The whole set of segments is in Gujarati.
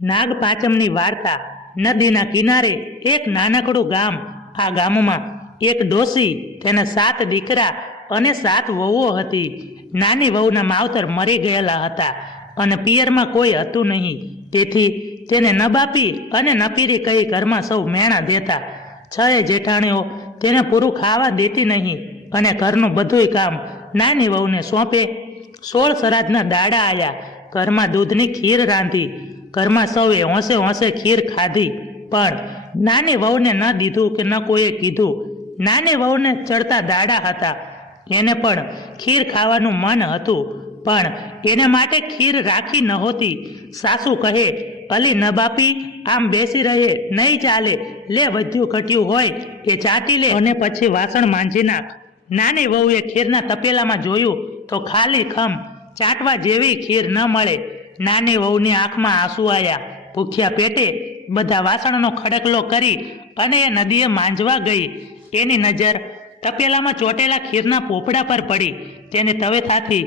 નાગ પાંચમની વાર્તા નદીના કિનારે એક નાનકડું ગામ. આ ગામમાં એક ડોસી, તેના સાત દીકરા અને સાત વહુઓ હતી. નાની વહુના માવતર મરી ગયેલા હતા અને પિયરમાં કોઈ હતું નહીં. તેથી તેને ન બાપી અને ન પીરી કહી ઘરમાં સૌ મેણા દેતા. છએ જેઠાણીઓ તેને પૂરું ખાવા દેતી નહીં અને ઘરનું બધુંય કામ નાની વહુને સોંપે. સોળ સરાજના દાડા આવ્યા ઘરમાં દૂધની ખીર રાંધી. ઘરમાં સૌએ હોંશે હોંશે ખીર ખાધી. પણ નાની વહુને ન દીધું કે ન કોઈએ કીધું. નાની વહુને ચડતા દાડા હતા. એને પણ ખીર ખાવાનું મન હતું. પણ એને માટે ખીર રાખી નહોતી. સાસુ કહે, અલી ન બાપી, આમ બેસી રહે, નહીં ચાલે. લે વધ્યું ઘટ્યું હોય એ ચાટી લે. અને પછી વાસણ માંજી નાખ. નાની વહુએ ખીરના તપેલામાં જોયું તો ખાલી ખમ ચાટવા જેવી ખીર ન મળે. નાની વહુની આંખમાં આંસુ આવ્યા ભૂખ્યા પેટે બધા વાસણનો ખડકલો કરી અને એ નદીએ માંજવા ગઈ. એની નજર તપેલામાં ચોટેલા ખીરના પોપડા પર પડી. તેને તવેથાથી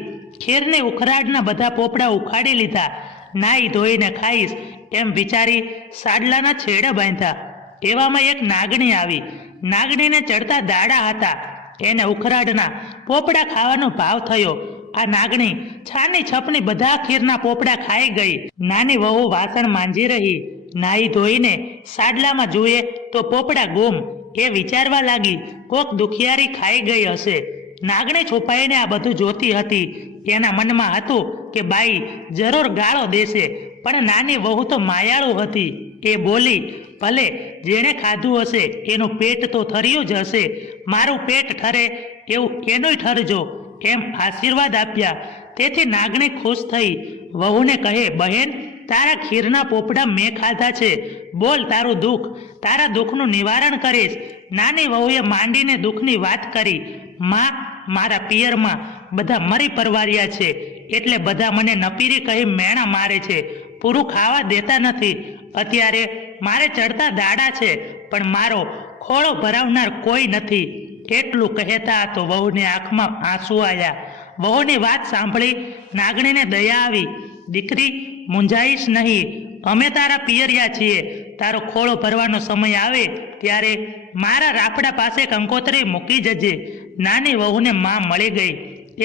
ખીરની ઉખરાડના બધા પોપડા ઉખાડી લીધા. નાઈ ધોઈને ખાઈશ એમ વિચારી સાડલાના છેડે બાંધ્યા. એવામાં એક નાગણી આવી. નાગણીને ચડતા દાડા હતા. એને ઉખરાડના પોપડા ખાવાનો ભાવ થયો. આ નાગણી છાની છપની બધા ખીરના પોપડા ખાઈ ગઈ. નાની વહુ વાસણ માંજી રહી. નાઈ ધોઈને સાડલામાં જુએ તો પોપડા ગુમ. એ વિચારવા લાગી, કોક દુખિયારી ખાઈ ગઈ હશે. નાગણી છુપાઈને આ બધું જોતી હતી. એના મનમાં હતું કે બાઈ, જરૂર ગાળો દેશે, પણ નાની વહુ તો માયાળુ હતી. એ બોલી, ભલે જેણે ખાધું હશે, એનું પેટ તો થર્યું જ હશે. મારું પેટ ઠરે, એવું એનુંય ઠરજો. એમ આશીર્વાદ આપ્યા. તેથી નાગણી ખુશ થઈ વહુને કહે, બહેન, તારા ખીરના પોપડા મેં ખાધા છે. બોલ તારું દુઃખ. તારા દુઃખનું નિવારણ કરીશ. નાની વહુએ માંડીને દુઃખની વાત કરી. માં, મારા પિયરમાં બધા મરી પરવાર્યા છે. એટલે બધા મને નપીરી કહી મેણા મારે છે. પૂરું ખાવા દેતા નથી. અત્યારે મારે ચડતા દાડા છે, પણ મારો ખોળો ભરાવનાર કોઈ નથી. એટલું કહેતા તો વહુની આંખમાં આંસુ આવ્યા વહુની વાત સાંભળી નાગણીને દયા આવી. દીકરી, મૂંઝાઈશ નહીં. અમે તારા પિયરિયા છીએ. તારો ખોળો ભરવાનો સમય આવે ત્યારે મારા રાફડા પાસે કંકોત્રી મૂકી જજે. નાની વહુને માં મળી ગઈ.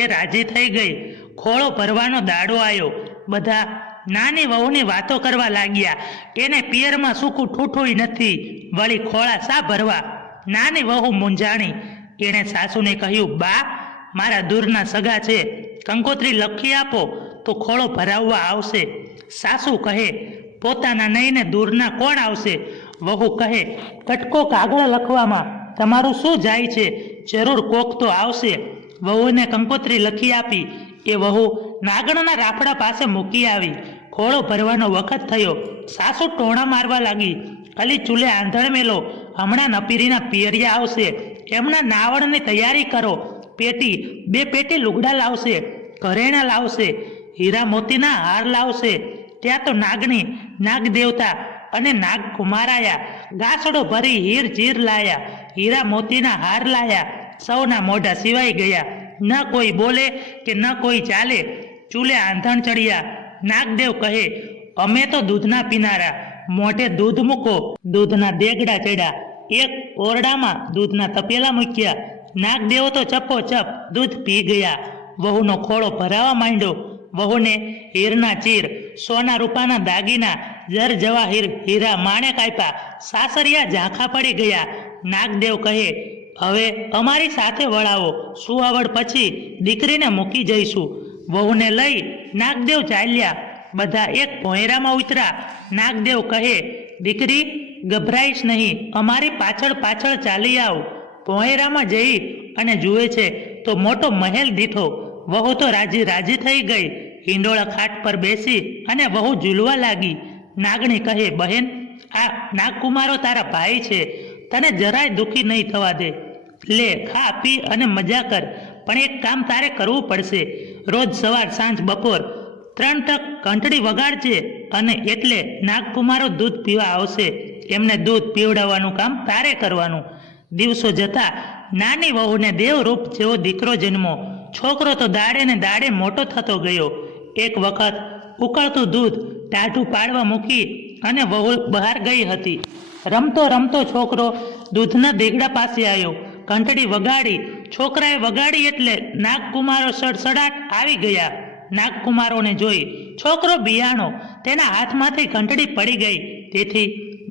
એ રાજી થઈ ગઈ. ખોળો ભરવાનો દાડો આવ્યો બધા નાની વહુની વાતો કરવા લાગ્યા. એને પિયરમાં સૂકું ઠૂઠું નથી. વળી ખોળા શા ભરવા? નાની વહુ મૂંઝાણી. એણે સાસુને કહ્યું, બા, મારા દૂરના સગા છે. કંકોત્રી લખી આપો, તો ખોળો ભરાવવા આવશે. સાસુ કહે, પોતાના નહીં ને દૂરના કોણ આવશે? વહુ કહે, કટકો કાગળ લખવામાં. તમારું શું જાય છે? જરૂર કોક તો આવશે. વહુને કંકોત્રી લખી આપી. એ વહુ નાગણના રાફડા પાસે મૂકી આવી. ખોળો ભરવાનો વખત થયો. સાસુ ટોણા મારવા લાગી. અલી ચૂલે આંધણ મેલો હમણાં નપીરીના પિયરિયા આવશે. એમના નાવડની તૈયારી કરો. પેટી, બે પેટી લુગડા લાવશે, ઘરેણા લાવશે, હીરા મોતીના હાર લાવશે. ત્યાં તો નાગણી નાગ દેવતા અને નાગ કુમારાયા ગાસડો ભરી હીર જીર લાયા, હીરા મોતીના હાર લાયા, સૌના મોઢા સિવાય ગયા. ન કોઈ બોલે કે ન કોઈ ચાલે. ચૂલે આંધણ ચડ્યા. નાગદેવ કહે, અમે તો દૂધના પીનારા. મોઢે દૂધ મૂકો. દૂધના દેગડા ચડ્યા. એક ઓરડામાં દૂધના તપેલા મૂક્યા. નાગદેવો તો ચપો ચપ, દૂધ પી ગયા. વહુનો ખોળો ભરાવા માંડ્યો. વહુને હીરના ચીર, સોના રૂપાના દાગીના, જર જવાહીર હીરા માણેક આપ્યા સાસરિયા ઝાંખા પડી ગયા. નાગદેવ કહે, હવે અમારી સાથે વળાવો. સુવાવડ પછી દીકરીને મૂકી જઈશું. વહુને લઈ નાગદેવ ચાલ્યા. બધા એક ભોંયરામાં ઉતરા નાગદેવ કહે, દીકરી ગભરાઈશ નહીં. અમારી પાછળ પાછળ ચાલી આવ. ભોંયરામાં જઈ અને જુએ છે તો મોટો મહેલ દીઠો. વહુ તો રાજી રાજી થઈ ગઈ. હિંડોળા ખાટ પર બેસી અને વહુ ઝૂલવા લાગી. નાગણી કહે, બહેન, આ નાગકુમારો તારા ભાઈ છે. તને જરાય દુઃખી નહીં થવા દે. લે, ખા, પી અને મજા કર. પણ એક કામ તારે કરવું પડશે. રોજ સવાર, સાંજ, બપોર. ત્રણ તક ઘંટડી વગાડજે અને એટલે નાગકુમારો દૂધ પીવા આવશે. એમને દૂધ પીવડાવવાનું કામ તારે કરવાનું. દિવસો જતા નાની વહુને દેવરૂપ જેવો દીકરો જન્મો. છોકરો તો દાડે ને દાડે મોટો થતો ગયો. એક વખત ઉકળતું દૂધ ટાઢું પાડવા મૂકી અને વહુ બહાર ગઈ હતી. રમતો રમતો છોકરો દૂધના દીગડા પાસે આવ્યો. ઘંટડી વગાડી, છોકરાએ વગાડી એટલે નાગકુમારો સડસડાટ આવી ગયા. નાગકુમારોને જોઈ છોકરો બિયાણો, તેના હાથમાંથી ઘંટડી પડી ગઈ. તેથી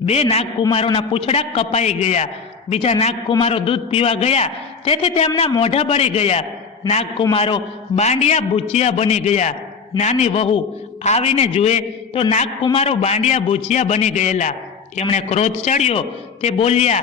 બે નાગકુમારોના પૂછડા કપાઈ ગયા. બીજા નાગકુમારો દૂધ પીવા ગયા. તેથી તેમના મોઢા બળી ગયા. નાગકુમારો બાંડિયા ભૂચિયા બની ગયા. નાની વહુ આવીને જુએ તો નાગકુમારો બાંડિયા બુચિયા બની ગયેલા. એમણે ક્રોધ ચડ્યો. તે બોલ્યા,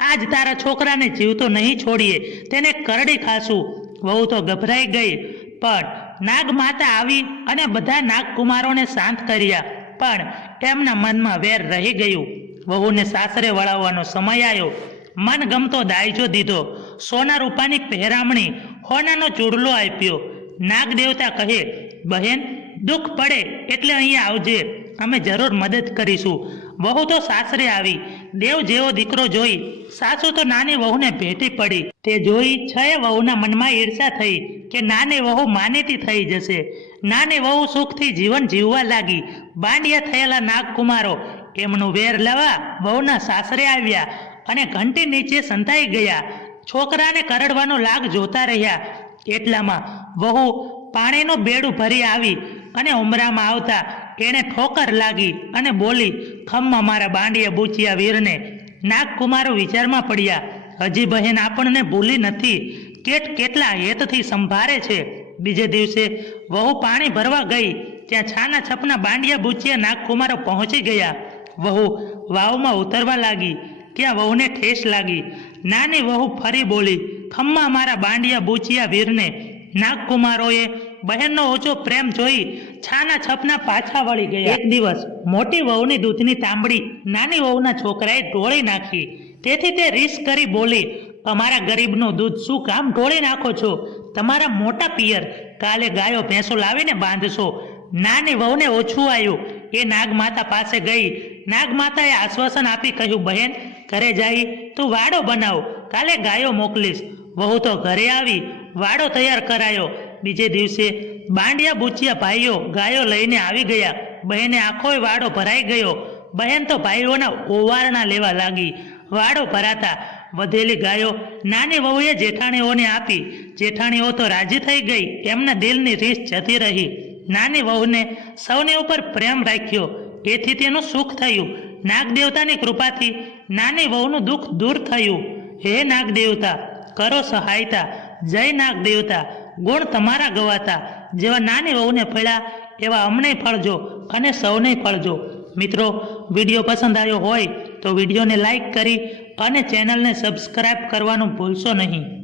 આજ તારા છોકરાને જીવતો નહીં છોડીએ. તેને કરડી ખાશું. વહુ તો ગભરાઈ ગઈ. પણ નાગ માતા આવી અને બધા નાગકુમારોને શાંત કર્યા. પણ એમના મનમાં વેર રહી ગયું. વહુને સાસરે વળાવવાનો સમય આવ્યો મન ગમતો દાયજો દીધો. સોના રૂપાની પહેરામણી હોનાનો ચૂડલો આપ્યો. નાગ દેવતા કહે, બહેન, દુઃખ પડે એટલે અહીંયા આવજે. અમે જરૂર મદદ કરીશું. વહુ તો સાસરે આવી. દેવ જેવો દીકરો જોઈ, સાસુ તો નાની વહુને ભેટી પડી. તે જોઈ છએ વહુના મનમાં ઈર્ષા થઈ કે નાની વહુ માનીતી થઈ જશે. નાની વહુ સુખથી જીવન જીવવા લાગી. બાંડિયા થયેલા નાગકુમારો એમનું વેર લેવા વહુના સાસરે આવ્યા અને ઘંટી નીચે સંતાઈ ગયા. છોકરાને કરડવાનો લાગ જોતા રહ્યા. એટલામાં વહુ પાણીનું બેડું ભરી આવી અને ઉમરામાં આવતા એણે ઠોકર લાગી અને બોલી, ખમ્મા મારા બાંડીએ બૂચિયા વીરને. નાગકુમારો વિચારમાં પડ્યા, હજી બહેન આપણને ભૂલી નથી. કેટ કેટલા હેતથી સંભાળે છે. બીજે દિવસે વહુ પાણી ભરવા ગઈ, ત્યાં છાના છપના બાંડિયા બૂચિયા નાગકુમારો પહોંચી ગયા. વહુ વાવમાં ઉતરવા લાગી. ત્યાં વહુને ઠેસ લાગી. નાની વહુ, ફરી બોલી, ખમ્મા મારા બાંડિયા બુચિયા વીરને, નાગકુમારોએ બહેનનો ઓછો પ્રેમ જોઈ છાના છપના પાછા વળી ગયા. એક દિવસ મોટી વહુની દૂધની તાંબડી નાની વહુના છોકરાએ ઢોળી નાખી. તેથી તે રીસ કરી બોલી, અમારા ગરીબનું દૂધ શું કામ ઢોળી નાખો છો? તમારા મોટા પિયર કાલે ગાયો, ભેંસો લાવીને બાંધશો. નાની વહુને ઓછું આવ્યું એ નાગમાતા પાસે ગઈ. નાગમાતાએ આશ્વાસન આપી કહ્યું, બહેન, ઘરે જઈ, તું વાડો બનાવ, કાલે ગાયો મોકલીશ. વહુ તો ઘરે આવી, વાડો તૈયાર કરાયો. બીજે દિવસે બાંડિયા બુચિયા ભાઈઓ ગાયો લઈને આવી ગયા. બહેને આખોય વાડો ભરાઈ ગયો. બહેન તો ભાઈઓના ઓવારણા લેવા લાગી. વાડો ભરાતા વધેલી ગાયો નાની વહુએ જેઠાણીઓને આપી. જેઠાણીઓ તો રાજી થઈ ગઈ, એમના દિલની રીસ જતી રહી. નાની વહુને સૌને ઉપર પ્રેમ રાખ્યો. એથી તેનું સુખ થયું. નાગદેવતાની કૃપાથી નાની વહુનું દુઃખ દૂર થયું. હે નાગદેવતા, કરો સહાયતા. જય નાગદેવતા. ગુણ તમારા ગવાતા. જેવા નાની વહુને ફળ્યા, એવા અમને ફળજો અને સૌને ફળજો. મિત્રો, વીડિયો પસંદ આવ્યો હોય તો વિડીયોને લાઈક કરી અને ચેનલને સબસ્ક્રાઈબ કરવાનું ભૂલશો નહીં.